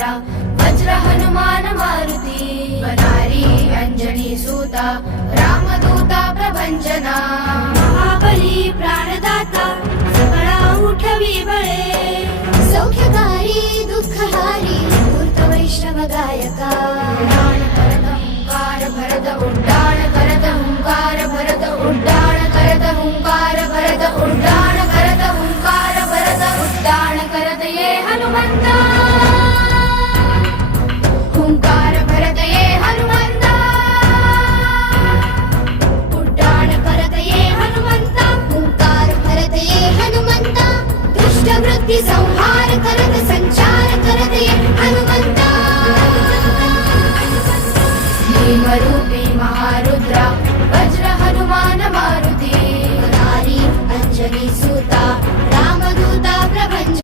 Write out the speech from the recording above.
वीरा वज्र हनुमान मारुती वनारी अंजनी सूता रामदूता प्रभंजना महाबली प्राणदाता सकळा उठवी बळे सौख्यकारी दुःखहारी मूर्त वैष्णव गायका उड्डाण करत हुंकार भरत उड्डाण करत हुंकार भरत उड्डाण करत हुंकार भरत उड्डाण करत ये हनुमंता हुंकार भरत ये हनुमंता उड्डाण करत ये हनुमंता हुंकार भरत ये हनुमंता दुष्ट वृत्ती संहार